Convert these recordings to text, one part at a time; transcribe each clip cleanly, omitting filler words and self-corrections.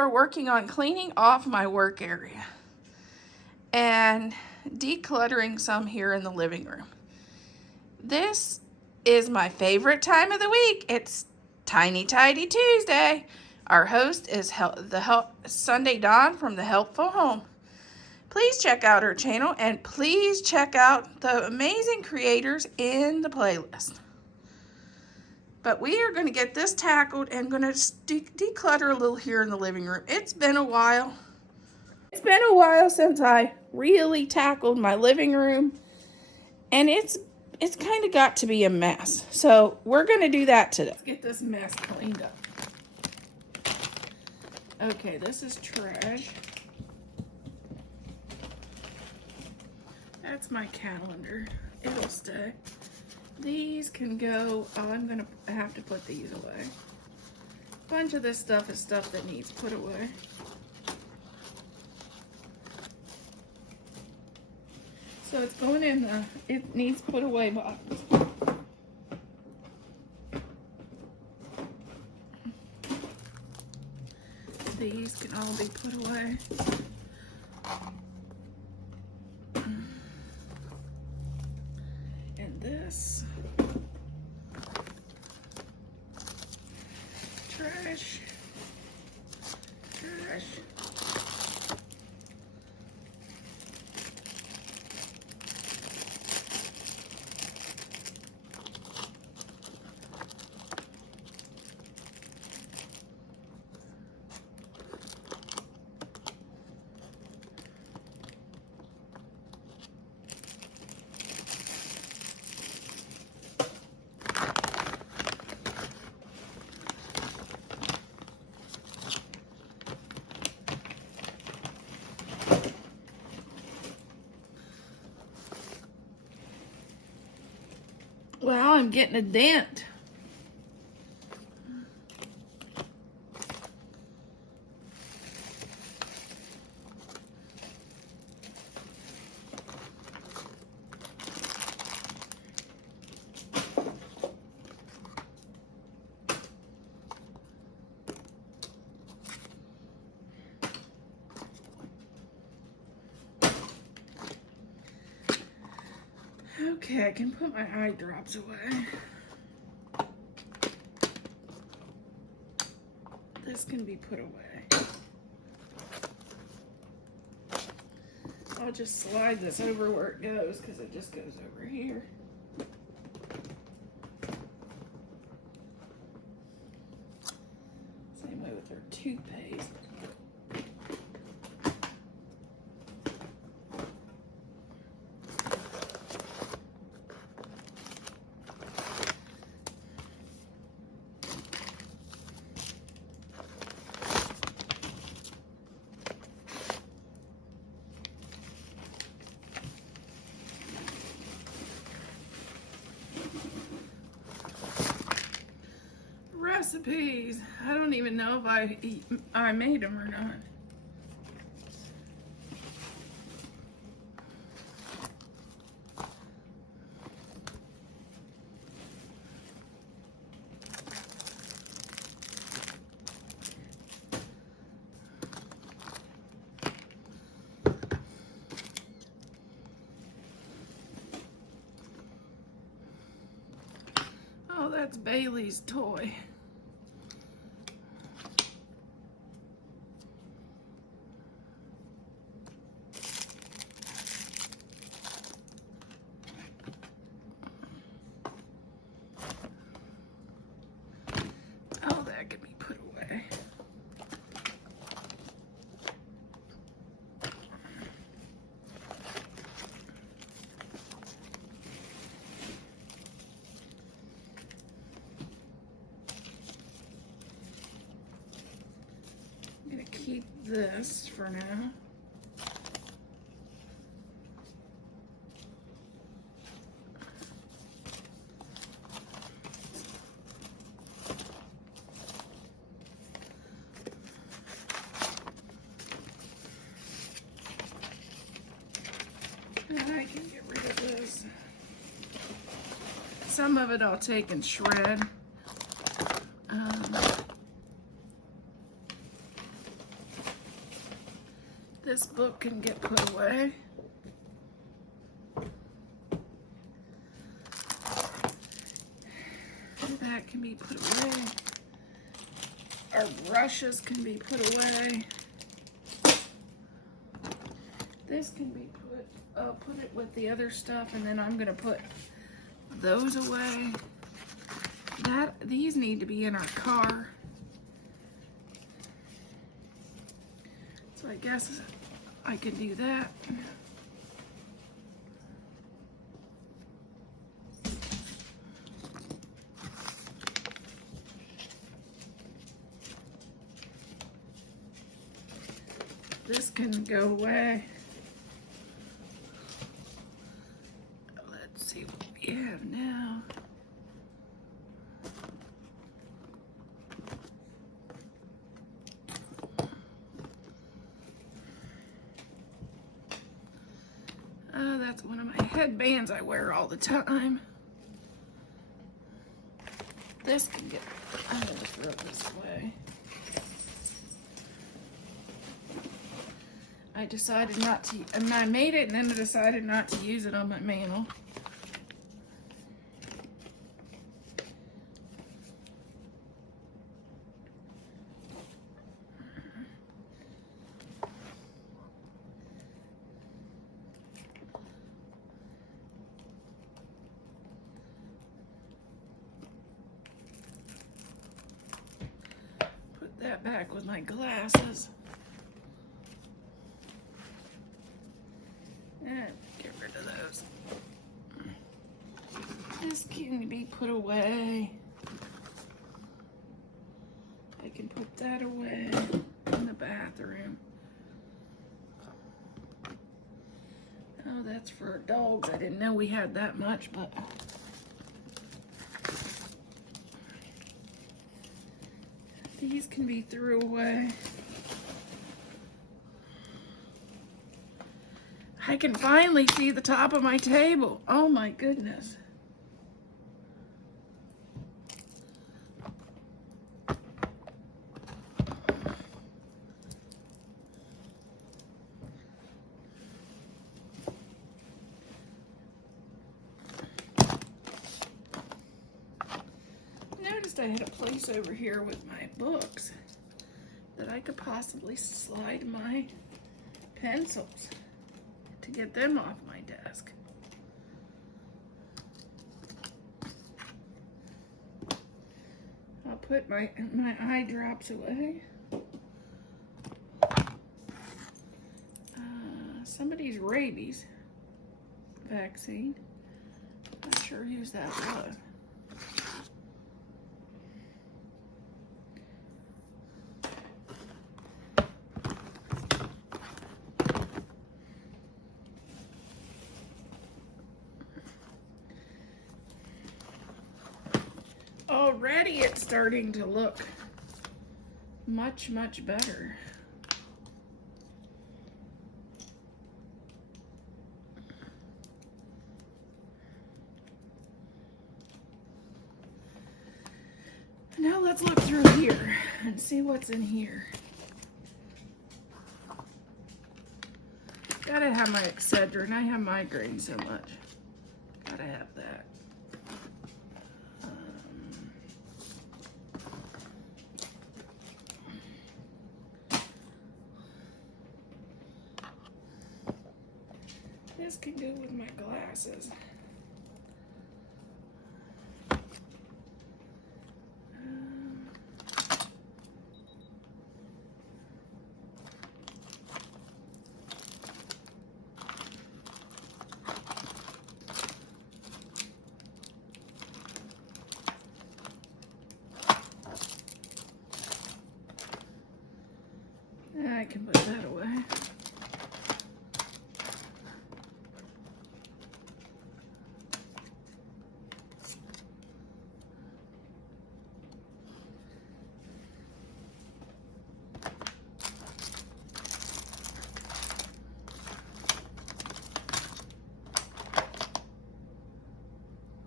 We're working on cleaning off my work area and decluttering some here in the living room. This is my favorite time of the week. It's Tiny Tidy Tuesday. Our host is Sunday Dawn from the Helpful Home. Please check out her channel and please check out the amazing creators in the playlist. But we are going to get this tackled and going to declutter a little here in the living room. It's been a while. It's been a while since I really tackled my living room, and it's kind of got to be a mess. So we're going to do that today. Let's get this mess cleaned up. Okay, this is trash. That's my calendar. It'll stay. These can go, I'm going to have to put these away. A bunch of this stuff is stuff that needs put away. So it's going in the, it needs put away box. These can all be put away. And this. Trash. Trash. Wow, I'm getting a dent. Okay, I can put my eye drops away. This can be put away. I'll just slide this over where it goes because it just goes over here. Same way with our toothpaste. Recipes. I don't even know if I made them or not. Oh, that's Bailey's toy. Oh, that can be put away. I'm gonna keep this for now. I can get rid of this. Some of it I'll take and shred. This book can get put away. That can be put away. Our brushes can be put away. This can be put, put it with the other stuff, and then I'm gonna put those away. These need to be in our car. So I guess I can do that. This can go away. Let's see what we have now. Oh, that's one of my headbands I wear all the time. This can get, I'm gonna throw this away. I decided not to, and I made it and then I decided not to use it on my mantle. Put that back with my glasses. And get rid of those. This can be put away. I can put that away in the bathroom. Oh, that's for dogs. I didn't know we had that much, but these can be thrown away. I can finally see the top of my table. Oh my goodness. Noticed I had a place over here with my books that I could possibly slide my pencils to get them off my desk. I'll put my eye drops away. Somebody's rabies vaccine. Not sure whose that was. Already it's starting to look much, much better. Now let's look through here and see what's in here. Gotta have my Excedrin. I have migraine so much. Gotta have that. This can go with my glasses. I can put that away.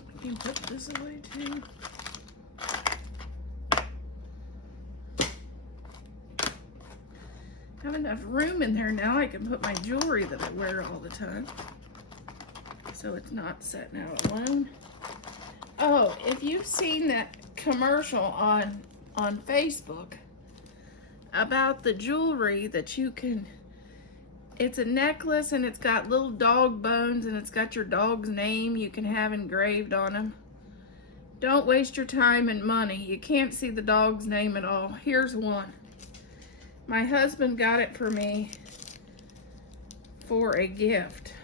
I can put this away too. have enough room in there now. I can put my jewelry that I wear all the time, so it's not sitting out alone. Oh, if you've seen that commercial on Facebook about the jewelry that you can, it's a necklace and it's got little dog bones and it's got your dog's name you can have engraved on them. Don't waste your time and money. You can't see the dog's name at all. Here's one. My husband got it for me for a gift.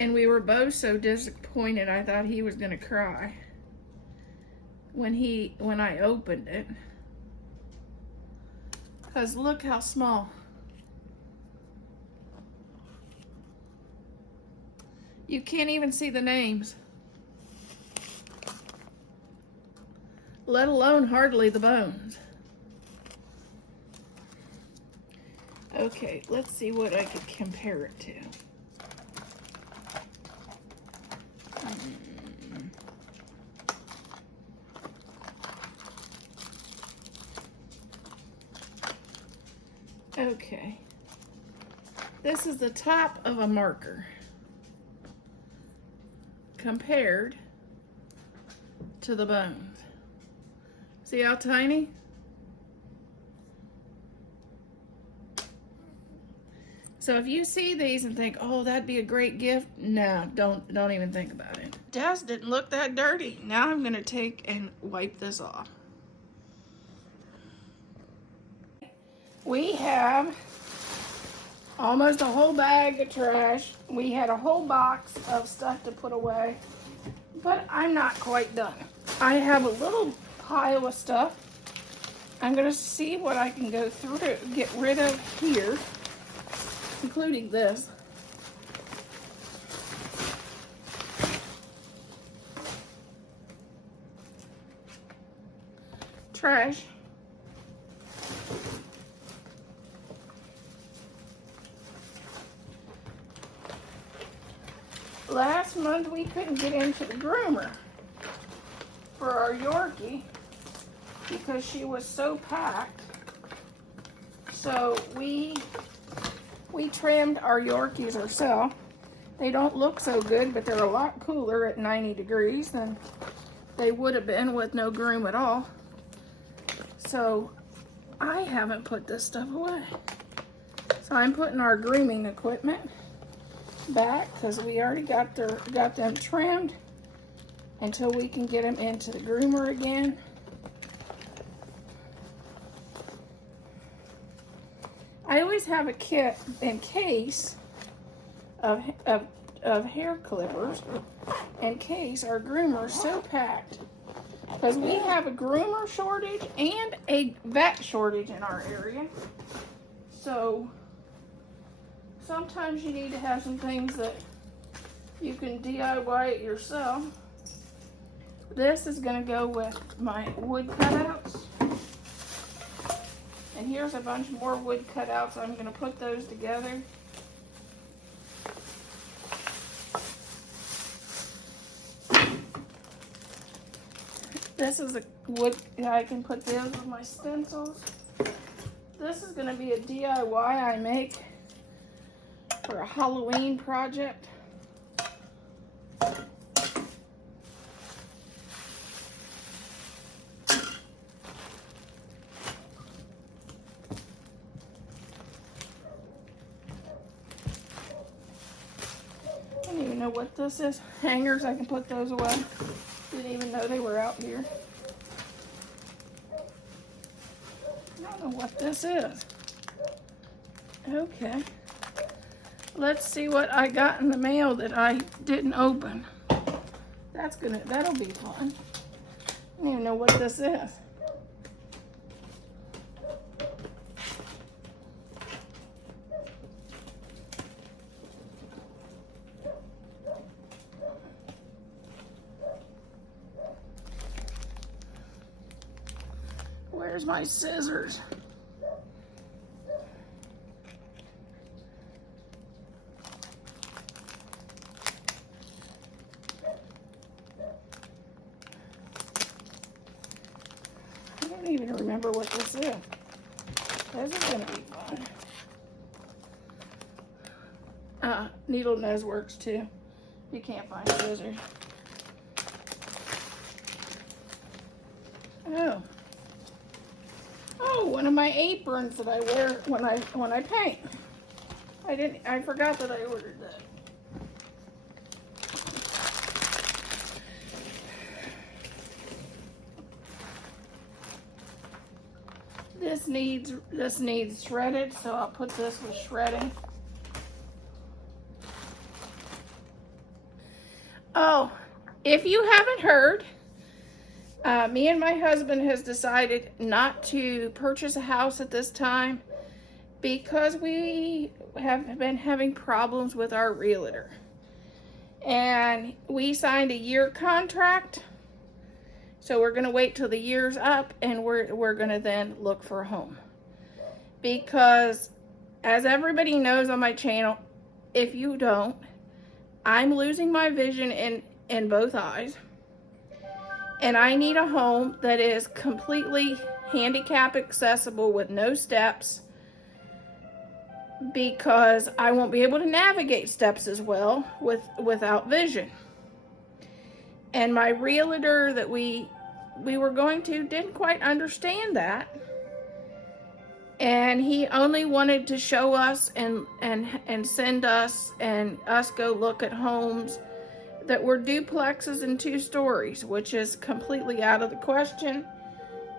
And we were both so disappointed. I thought he was gonna cry when I opened it. 'Cause look how small. You can't even see the names, let alone hardly the bones. Okay, let's see what I could compare it to. Okay, this is the top of a marker compared to the bones. See how tiny? So if you see these and think, oh, that'd be a great gift, no, don't even think about it. Desk didn't look that dirty. Now I'm gonna take and wipe this off. We have almost a whole bag of trash. We had a whole box of stuff to put away, but I'm not quite done. I have a little pile of stuff. I'm gonna see what I can go through to get rid of here, including this. Trash. Last month we couldn't get into the groomer for our Yorkie because she was so packed. So we trimmed our Yorkies ourselves. They don't look so good, but they're a lot cooler at 90 degrees than they would have been with no groom at all. So I haven't put this stuff away. So I'm putting our grooming equipment back because we already got them trimmed until we can get them into the groomer again. I always have a kit in case of hair clippers in case our groomer's so packed, because we have a groomer shortage and a vet shortage in our area. So sometimes you need to have some things that you can DIY it yourself. This is going to go with my wood cutouts. And here's a bunch more wood cutouts. I'm going to put those together. This is a wood, I can put those with my stencils. This is going to be a DIY I make for a Halloween project. I don't even know what this is. Hangers, I can put those away. Didn't even know they were out here. I don't know what this is. Okay. Let's see what I got in the mail that I didn't open. That'll be fun. I don't even know what this is. Where's my scissors? I don't even remember what this is. This is gonna be fun. Needle nose works too. You can't find a scissors. Oh. Oh, one of my aprons that I wear when I paint. I forgot that I ordered that. This needs shredded, so I'll put this with shredding. Oh, if you haven't heard, me and my husband has decided not to purchase a house at this time because we have been having problems with our realtor. And we signed a year contract. So we're gonna wait till the year's up and we're gonna then look for a home. Because as everybody knows on my channel, if you don't, I'm losing my vision in both eyes. And I need a home that is completely handicap accessible with no steps, because I won't be able to navigate steps as well without vision. And my realtor that we were going to didn't quite understand that. And he only wanted to show us and send us and us go look at homes that were duplexes and 2 stories, which is completely out of the question.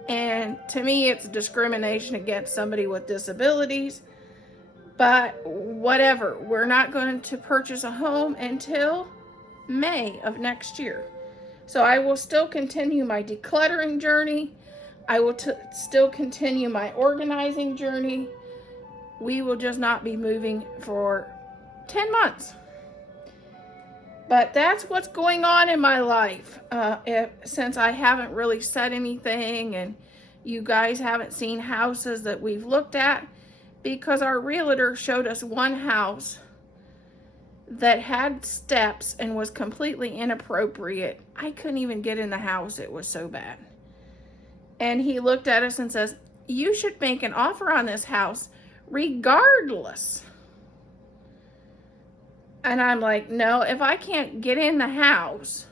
And to me, it's discrimination against somebody with disabilities. But whatever, we're not going to purchase a home until May of next year. So I will still continue my decluttering journey. I will still continue my organizing journey. We will just not be moving for 10 months. But that's what's going on in my life. Since I haven't really said anything and you guys haven't seen houses that we've looked at, because our realtor showed us one house that had steps and was completely inappropriate. I couldn't even get in the house. It was so bad. And he looked at us and says, you should make an offer on this house regardless. And I'm like, no, if I can't get in the house,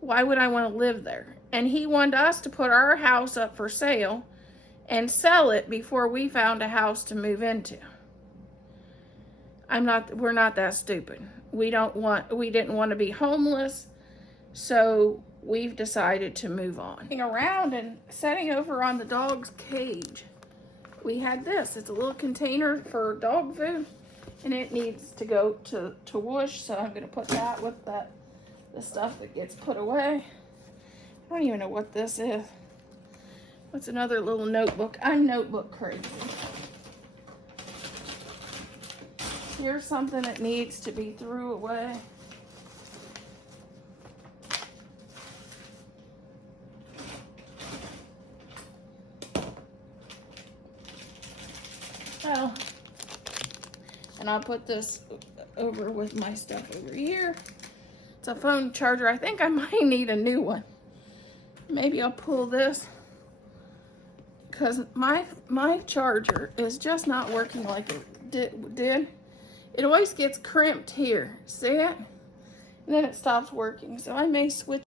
why would I want to live there? And he wanted us to put our house up for sale and sell it before we found a house to move into. We're not that stupid. We didn't want to be homeless, so we've decided to move on. Around and setting over on the dog's cage, we had this. It's a little container for dog food, and it needs to go to whoosh, so I'm gonna put that with the stuff that gets put away. I don't even know what this is. What's another little notebook? I'm notebook crazy. Here's something that needs to be thrown away. Oh, and I'll put this over with my stuff over here. It's a phone charger. I think I might need a new one. Maybe I'll pull this, because my charger is just not working like it did. It always gets crimped here. See it? And then it stops working. So I may switch